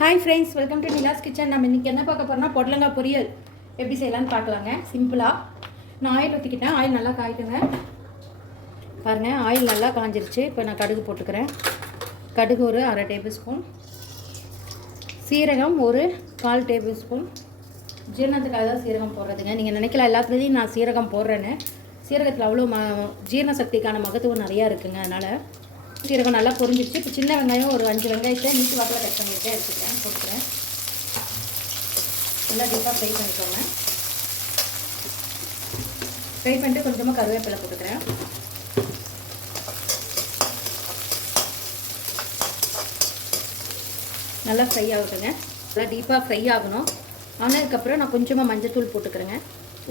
Hi friends, welcome to Nila's kitchen. நம்ம இன்றைக்கி என்ன பார்க்க போகிறோம்னா பொடலங்காய் பொரியல் எப்படி செய்யலான்னு பார்க்கலாங்க. சிம்பிளாக நான் ஆயில் ஊற்றிக்கிட்டேன். ஆயில் நல்லா காய்ட்டுங்க. பாருங்கள், ஆயில் நல்லா காஞ்சிருச்சு. இப்போ நான் கடுகு போட்டுக்கிறேன். கடுகு ஒரு 1/2 டேபிள் ஸ்பூன், சீரகம் ஒரு 1/4 டேபிள் ஸ்பூன். ஜீரணத்துக்காக தான் சீரகம் போடுறதுங்க. நீங்கள் நினைக்கலாம் எல்லாத்துலேயும் நான் சீரகம் போடுறேன்னு. சீரகத்தில் அவ்வளோ ஜீரண சக்திக்கான மகத்துவம் நிறையா இருக்குங்க. அதனால் சீரகம் நல்லா பொரிஞ்சிருச்சு. இப்போ சின்ன வெங்காயம் ஒரு 5 வெங்காயத்தை நீட்டு வாக்கில் கட் பண்ணிவிட்டு எடுத்துக்கிறேன், போட்டுக்கிறேன். நல்லா டீப்பாக ஃப்ரை பண்ணிக்கோங்க. ஃப்ரை பண்ணிட்டு கொஞ்சமாக கருவேப்பிலை போட்டுக்கிறேன். நல்லா ஃப்ரை ஆகுதுங்க. நல்லா டீப்பாக ஃப்ரை ஆகணும். ஆனதுக்கப்புறம் நான் கொஞ்சமாக மஞ்சத்தூள் போட்டுக்கிறேங்க.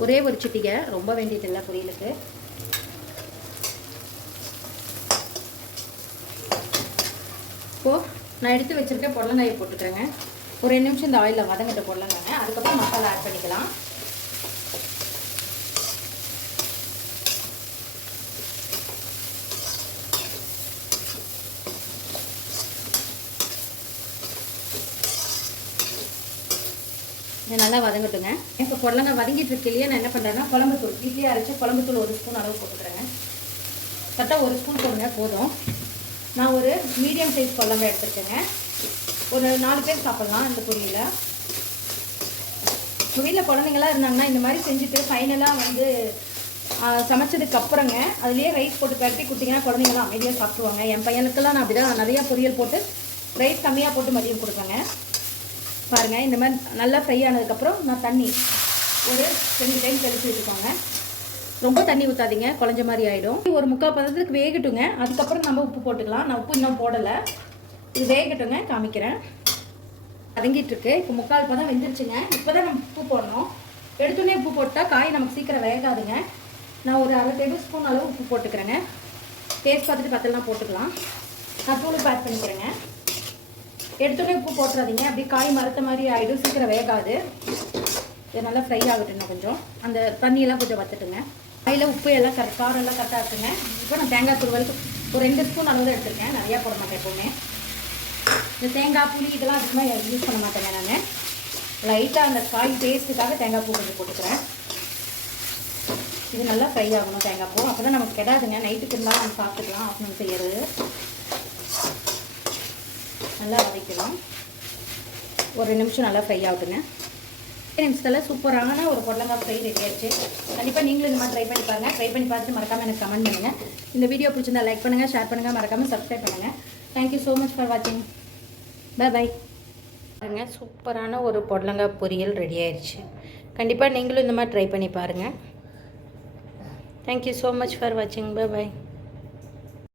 ஒரே ஒரு சிட்டிகை, ரொம்ப வேண்டியதில்லை பொரியலுக்கு. இப்போது நான் எடுத்து வச்சுருக்க பொடலங்காயை போட்டுக்கிறேங்க. ஒரு 2 நிமிஷம் இந்த ஆயிலில் வதங்கிட்ட பொடலங்காங்க. அதுக்கப்புறம் மசாலா ஆட் பண்ணிக்கலாம். இது நல்லா வதங்கட்டுங்க. இப்போ பொடலங்காய் வதங்கிட்டு இருக்கு இல்லையா, நான் என்ன பண்ணுறேன்னா குழம்புத்தூள், இட்லியாக அரைச்சி குழம்புத்தூள் 1 ஸ்பூன் அளவு போட்டுக்கிறேங்க. கரெக்டாக 1 ஸ்பூன் போடுங்க போதும். நான் ஒரு மீடியம் சைஸ் பொடலங்காய் எடுத்துருக்கேங்க. ஒரு 4 பேர் சாப்பிட்லாம் இந்த பொரியலை. உங்கள் வீட்டில் குழந்தைங்களாம் இருந்தாங்கன்னா இந்த மாதிரி செஞ்சுட்டு ஃபைனலாக வந்து சமைச்சதுக்கு அப்புறங்க அதுலேயே ரைஸ் போட்டு பரட்டி கொடுத்தீங்கன்னா குழந்தைங்களாம் அமைதியாக சாப்பிடுவாங்க. என் பையனுக்கெல்லாம் நான் அப்படி தான் நிறையா பொரியல் போட்டு ரைஸ் கம்மியாக போட்டு மதியம் கொடுப்பேங்க. பாருங்கள், இந்த மாதிரி நல்லா ஃப்ரை ஆனதுக்கப்புறம் நான் தண்ணி ஒரு 2 டைம் தெளித்து வச்சுக்கோங்க. ரொம்ப தண்ணி ஊற்றாதீங்க, குழஞ்ச மாதிரி ஆகிடும். ஒரு 3/4 பதத்துக்கு வேகட்டுங்க. அதுக்கப்புறம் நம்ம உப்பு போட்டுக்கலாம். நான் உப்பு இன்னும் போடலை. இது வேகட்டுங்க, காமிக்கிறேன். வதங்கிட்டுருக்கு. இப்போ 3/4 பதம் வெந்துருச்சுங்க. இப்போ தான் நம்ம உப்பு போடணும். எடுத்துனே உப்பு போட்டால் காய் நமக்கு சீக்கிரம் வேகாதுங்க. நான் ஒரு 1/2 டேபிள் ஸ்பூன் அளவு உப்பு போட்டுக்கிறேங்க. டேஸ்ட் பார்த்துட்டு பத்தலாம் போட்டுக்கலாம். நான் தூளுக்கு ஆட் பண்ணிக்கிறேங்க. எடுத்துனே உப்பு போட்டுறாதீங்க, அப்படியே காய் மரத்த மாதிரி ஆகிடும், சீக்கிரம் வேகாது. இது நல்லா ஃப்ரை ஆகட்டுங்க. கொஞ்சம் அந்த தண்ணியெல்லாம் கொஞ்சம் வற்றுட்டுங்க. காயில் உப்பு எல்லாம் காரம் எல்லாம் கரெக்டாக இருக்குங்க. இப்போ நான் தேங்காய் துருவலுக்கு ஒரு 2 ஸ்பூன் அளவு தான் எடுத்துருக்கேன். நிறையா போட மாட்டேன் எப்போவுமே. இந்த தேங்காய் புளி இதெல்லாம் அதிகமாக யூஸ் பண்ண மாட்டேங்க. நான் லைட்டாக அந்த காய் டேஸ்ட்டுக்காக தேங்காய் பூ கொஞ்சம் போட்டுக்கிறேன். இது நல்லா ஃப்ரை ஆகணும் தேங்காய் பூ. அப்போ தான் நமக்கு கெடாதுங்க. நைட்டுக்கு இருந்தாலும் நம்ம சாப்பிட்டுக்கலாம். ஆஃப்டர்நூன் செய்கிறது நல்லா வதக்கலாம். ஒரு 2 நிமிஷம் நல்லா ஃப்ரை ஆகுதுங்க. 2 நிமிஷத்தில் சூப்பரான ஒரு பொடலங்காய் ஃப்ரை ரெடி ஆயிடுச்சு. கண்டிப்பாக நீங்களும் இந்த மாதிரி ட்ரை பண்ணி பாருங்கள். ட்ரை பண்ணி பார்த்துட்டு மறக்காமல் எனக்கு கமெண்ட் பண்ணுங்கள். இந்த வீடியோ பிடிச்சிருந்தா லைக் பண்ணுங்கள், ஷேர் பண்ணுங்கள், மறக்காமல் சப்ஸ்கிரைப் பண்ணுங்கள். தேங்க்யூ ஸோ மச் ஃபார் வாட்சிங். பை. பாருங்கள், சூப்பரான ஒரு பொடலங்காய் பொரியல் ரெடி ஆயிடுச்சு. கண்டிப்பாக நீங்களும் இந்த மாதிரி ட்ரை பண்ணி பாருங்கள். தேங்க்யூ ஸோ மச் ஃபார் வாட்சிங். பை.